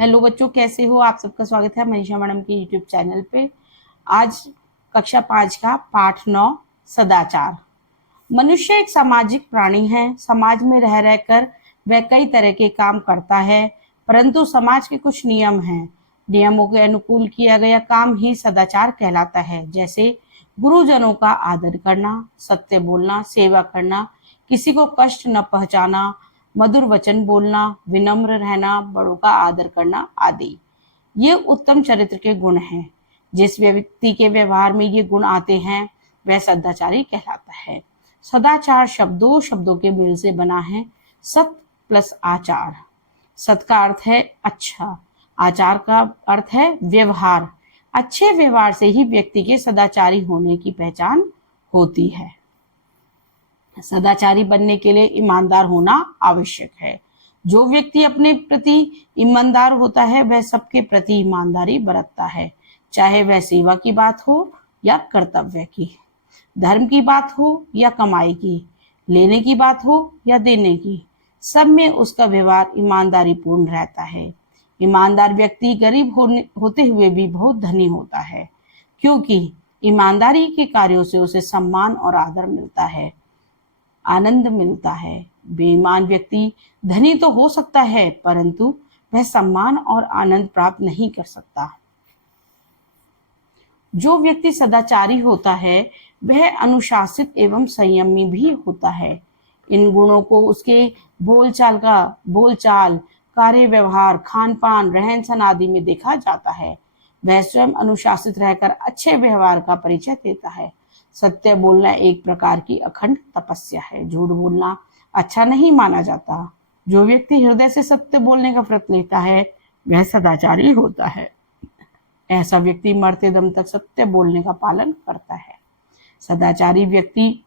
Hello बच्चों, कैसे हो? आप सबका स्वागत है मनीषा मैडम के यूट्यूब चैनल पे। आज कक्षा 5 का पाठ 9 सदाचार। मनुष्य एक सामाजिक प्राणी है। समाज में रह रहकर वह कई तरह के काम करता है, परंतु समाज के कुछ नियम हैं। नियमों के अनुकूल किया गया काम ही सदाचार कहलाता है। जैसे गुरुजनों का आदर करना, सत्य बोलना, सेवा करना, किसी को कष्ट न पहुंचाना, मधुर वचन बोलना, विनम्र रहना, बड़ों का आदर करना आदि। ये उत्तम चरित्र के गुण हैं। जिस व्यक्ति के व्यवहार में ये गुण आते हैं वह सदाचारी कहलाता है। सदाचार शब्द दो शब्दों के मेल से बना है, सत प्लस आचार। सत का अर्थ है अच्छा, आचार का अर्थ है व्यवहार। अच्छे व्यवहार से ही व्यक्ति के सदाचारी होने की पहचान होती है। सदाचारी बनने के लिए ईमानदार होना आवश्यक है। जो व्यक्ति अपने प्रति ईमानदार होता है वह सबके प्रति ईमानदारी बरतता है, चाहे वह सेवा की बात हो या कर्तव्य की, धर्म की बात हो या कमाई की, लेने की बात हो या देने की, सब में उसका व्यवहार ईमानदारी पूर्ण रहता है। ईमानदार व्यक्ति गरीब होते हुए भी बहुत धनी होता है, क्योंकि ईमानदारी के कार्यों से उसे सम्मान और आदर मिलता है, आनंद मिलता है। बेईमान व्यक्ति धनी तो हो सकता है, परंतु वह सम्मान और आनंद प्राप्त नहीं कर सकता। जो व्यक्ति सदाचारी होता है वह अनुशासित एवं संयमी भी होता है। इन गुणों को उसके बोलचाल, कार्य व्यवहार, खान पान, रहन सहन आदि में देखा जाता है। वह स्वयं अनुशासित रहकर अच्छे व्यवहार का परिचय देता है। सत्य बोलना एक प्रकार की अखंड तपस्या है। झूठ बोलना अच्छा नहीं माना जाता। जो व्यक्ति हृदय से सत्य बोलने का व्रत लेता है वह सदाचारी होता है। ऐसा व्यक्ति मरते दम तक सत्य बोलने का पालन करता है। सदाचारी व्यक्ति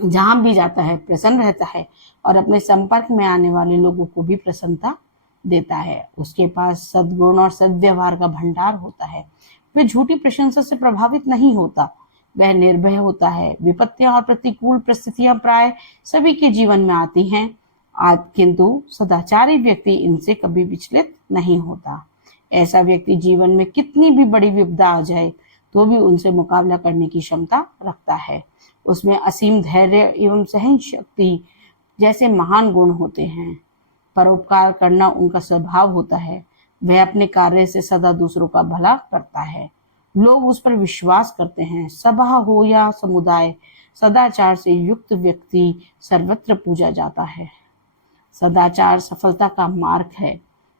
जहां भी जाता है प्रसन्न रहता है और अपने संपर्क में आने वाले लोगों को भी प्रसन्नता देता है। उसके पास सद्गुण और सद्व्यवहार का भंडार होता है। वह झूठी प्रशंसा से प्रभावित नहीं होता। वह निर्भय होता है। विपत्तियां और प्रतिकूल परिस्थितियां प्राय सभी के जीवन में आती हैं, किंतु सदाचारी व्यक्ति इनसे कभी विचलित नहीं होता। ऐसा व्यक्ति जीवन में कितनी भी बड़ी विपदा आ जाए तो भी उनसे मुकाबला करने की क्षमता रखता है। उसमें असीम धैर्य एवं सहन शक्ति जैसे महान गुण होते हैं। परोपकार करना उनका स्वभाव होता है। वह अपने कार्य से सदा दूसरों का भला करता है। लोग उस पर विश्वास करते हैं। सभा हो या समुदाय, सदाचार से युक्त व्यक्ति सर्वत्र पूजा जाता है। सदाचार सफलता का मार्ग है,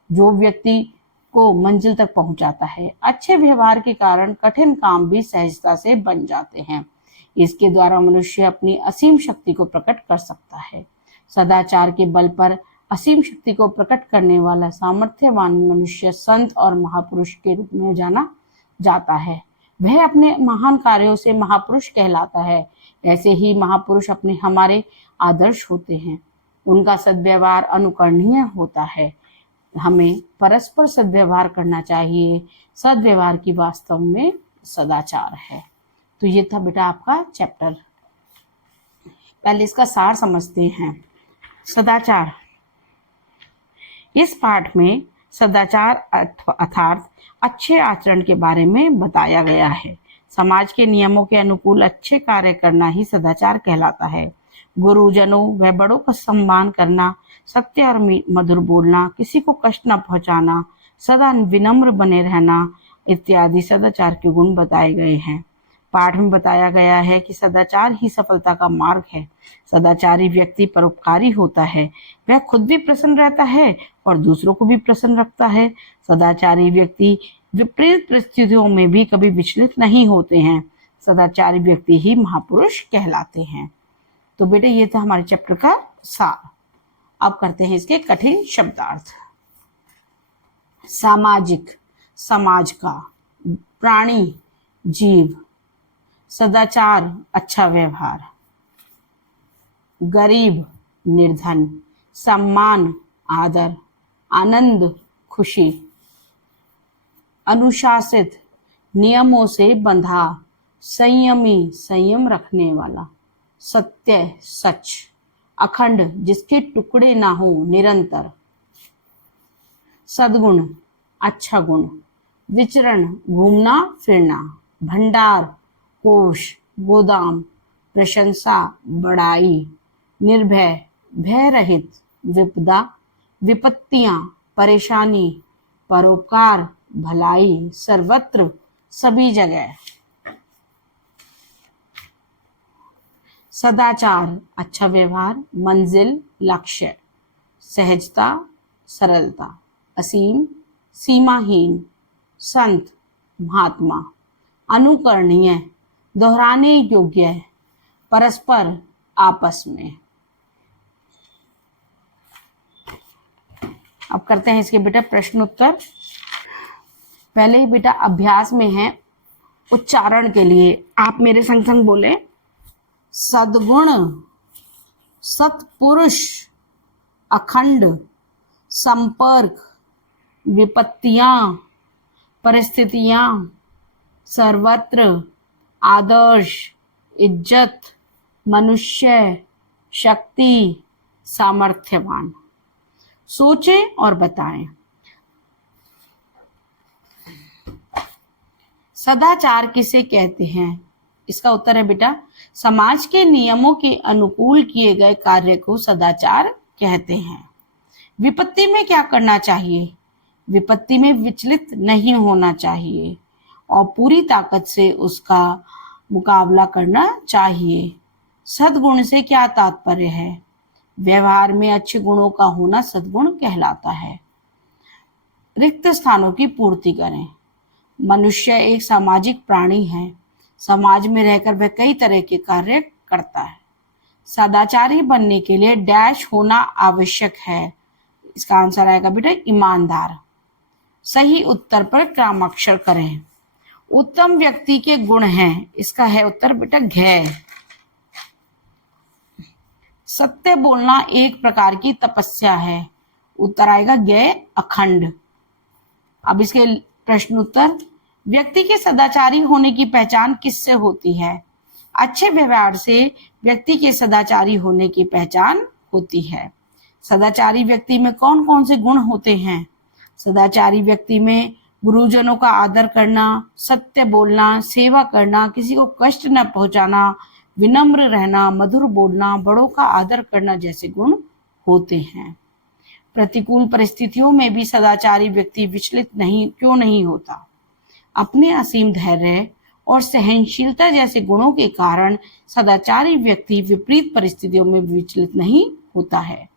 जो व्यक्ति को मंजिल तक पहुंचाता है। अच्छे व्यवहार के कारण कठिन काम भी सहजता से बन जाते हैं। इसके द्वारा मनुष्य अपनी असीम शक्ति को प्रकट कर सकता है। सदाचार के बल पर असीम शक्ति को प्रकट करने वाला सामर्थ्यवान मनुष्य संत और महापुरुष के रूप में जाना जाता है। वह अपने महान कार्यों से महापुरुष कहलाता है। ऐसे ही महापुरुष हमारे आदर्श होते हैं। उनका सद्व्यवहार अनुकरणीय होता है। हमें परस्पर सद्व्यवहार करना चाहिए। सद्व्यवहार की वास्तव में सदाचार है। तो ये था बेटा आपका चैप्टर। पहले इसका सार समझते हैं। सदाचार, इस पाठ में सदाचार अर्थात अच्छे आचरण के बारे में बताया गया है। समाज के नियमों के अनुकूल अच्छे कार्य करना ही सदाचार कहलाता है। गुरुजनों व बड़ों का सम्मान करना, सत्य और मधुर बोलना, किसी को कष्ट न पहुंचाना, सदा विनम्र बने रहना इत्यादि सदाचार के गुण बताए गए हैं। पाठ में बताया गया है कि सदाचार ही सफलता का मार्ग है। सदाचारी व्यक्ति परोपकारी होता है। वह खुद भी प्रसन्न रहता है और दूसरों को भी प्रसन्न रखता है। सदाचारी व्यक्ति विपरीत परिस्थितियों में भी कभी विचलित नहीं होते हैं। सदाचारी व्यक्ति ही महापुरुष कहलाते हैं। तो बेटे ये था हमारे चैप्टर का सार। अब करते हैं इसके कठिन शब्दार्थ। सामाजिक, समाज का, प्राणी, जीव, सदाचार, अच्छा व्यवहार, गरीब, निर्धन, सम्मान, आदर, आनंद, खुशी, अनुशासित, नियमों से बंधा, संयमी, संयम रखने वाला, सत्य, सच, अखंड, जिसके टुकड़े ना हो, निरंतर, सद्गुण, अच्छा गुण। विचरण घूमना फिरना। भंडार कोष गोदाम। प्रशंसा बड़ाई। निर्भय भय रहित। विपदा विपत्तियां परेशानी। परोपकार भलाई सर्वत्र सभी जगह। सदाचार अच्छा व्यवहार। मंजिल लक्ष्य। सहजता सरलता। असीम सीमाहीन। संत महात्मा। अनुकरणीय दोहराने योग्य। परस्पर आपस में। अब करते हैं इसके बेटा प्रश्न उत्तर। पहले ही बेटा अभ्यास में है, उच्चारण के लिए आप मेरे संग संग बोले। सद्गुण सत्पुरुष अखंड संपर्क विपत्तियां परिस्थितियां सर्वत्र आदर्श इज्जत मनुष्य शक्ति सामर्थ्यवान। सोचें और बताएं। सदाचार किसे कहते हैं? इसका उत्तर है बेटा, समाज के नियमों के अनुकूल किए गए कार्य को सदाचार कहते हैं। विपत्ति में क्या करना चाहिए? विपत्ति में विचलित नहीं होना चाहिए और पूरी ताकत से उसका मुकाबला करना चाहिए। सद्गुण से क्या तात्पर्य है? व्यवहार में अच्छे गुणों का होना सद्गुण कहलाता है। रिक्त स्थानों की पूर्ति करें। मनुष्य एक सामाजिक प्राणी है। समाज में रहकर वह कई तरह के कार्य करता है। सदाचारी बनने के लिए डैश होना आवश्यक है। इसका आंसर आएगा बेटा ईमानदार। सही उत्तर पर क्रमाक्षर करें। उत्तम व्यक्ति के गुण हैं। इसका है उत्तर बेटा घ। सत्य बोलना एक प्रकार की तपस्या है। उत्तर आएगा ग अखंड। अब इसके प्रश्न उत्तर। व्यक्ति के सदाचारी होने की पहचान किससे होती है? अच्छे व्यवहार से व्यक्ति के सदाचारी होने की पहचान होती है। सदाचारी व्यक्ति में कौन कौन से गुण होते हैं? सदाचारी व्यक्ति में गुरुजनों का आदर करना, सत्य बोलना, सेवा करना, किसी को कष्ट न पहुंचाना, विनम्र रहना, मधुर बोलना, बड़ों का आदर करना जैसे गुण होते हैं। प्रतिकूल परिस्थितियों में भी सदाचारी व्यक्ति विचलित क्यों नहीं होता? अपने असीम धैर्य और सहनशीलता जैसे गुणों के कारण सदाचारी व्यक्ति विपरीत परिस्थितियों में विचलित नहीं होता है।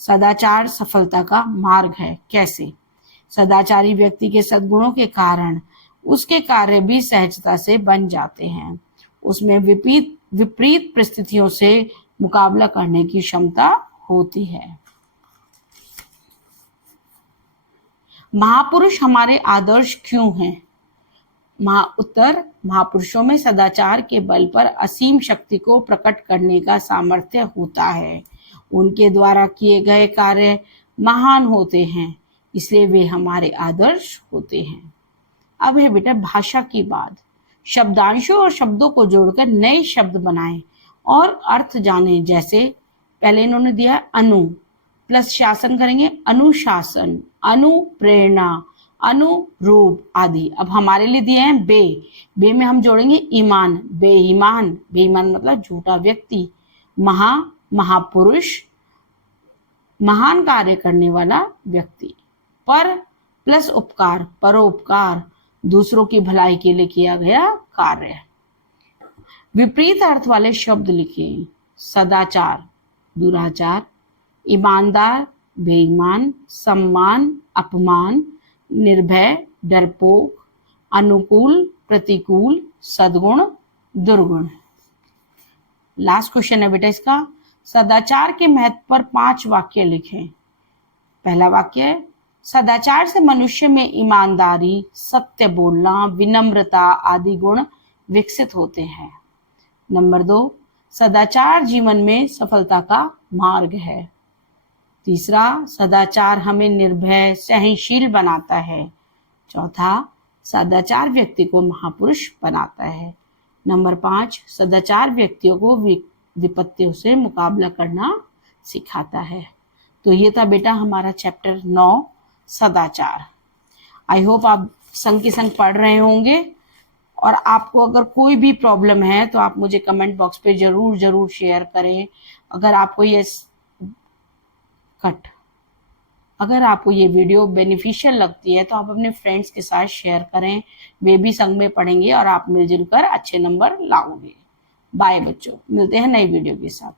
सदाचार सफलता का मार्ग है। कैसे? सदाचारी व्यक्ति के सद्गुणों के कारण उसके कार्य भी सहजता से बन जाते हैं। उसमें विपरीत परिस्थितियों से मुकाबला करने की क्षमता होती है। महापुरुष हमारे आदर्श क्यों हैं? उत्तर, महापुरुषों में सदाचार के बल पर असीम शक्ति को प्रकट करने का सामर्थ्य होता है। उनके द्वारा किए गए कार्य महान होते हैं, इसलिए वे हमारे आदर्श होते हैं। अब है बेटा भाषा की बात। शब्दांशों और शब्दों को जोड़कर नए शब्द बनाएं और अर्थ जानें। जैसे पहले इन्होंने दिया अनु प्लस शासन करेंगे अनुशासन, अनुप्रेरणा, अनुरूप आदि। अब हमारे लिए दिए हैं बे। बे में हम जोड़ेंगे ईमान, बेईमान, बेईमान मतलब झूठा व्यक्ति। महापुरुष महान कार्य करने वाला व्यक्ति। पर प्लस उपकार, परोपकार, दूसरों की भलाई के लिए किया गया कार्य। विपरीत अर्थ वाले शब्द लिखिए। सदाचार दुराचार, ईमानदार बेईमान, सम्मान अपमान, निर्भय डरपोक, अनुकूल प्रतिकूल, सद्गुण दुर्गुण। लास्ट क्वेश्चन है बेटा इसका। सदाचार के महत्व पर 5 वाक्य लिखें। पहला वाक्य, सदाचार से मनुष्य में ईमानदारी, सत्य बोलना, विनम्रता आदि गुण विकसित होते हैं। नंबर 2, सदाचार जीवन में सफलता का मार्ग है। तीसरा, सदाचार हमें निर्भय सहनशील बनाता है। चौथा, सदाचार व्यक्ति को महापुरुष बनाता है। नंबर 5, सदाचार व्यक्तियों को विपत्तियों से मुकाबला करना सिखाता है। तो ये था बेटा हमारा चैप्टर 9 सदाचार। आई होप आप संग की संग पढ़ रहे होंगे, और आपको अगर कोई भी प्रॉब्लम है तो आप मुझे कमेंट बॉक्स पे जरूर जरूर शेयर करें। अगर आपको ये अगर आपको ये वीडियो बेनिफिशियल लगती है तो आप अपने फ्रेंड्स के साथ शेयर करें, वे भी संग में पढ़ेंगे और आप मिलजुल कर अच्छे नंबर लाओगे। बाय बच्चों, मिलते हैं नई वीडियो के साथ।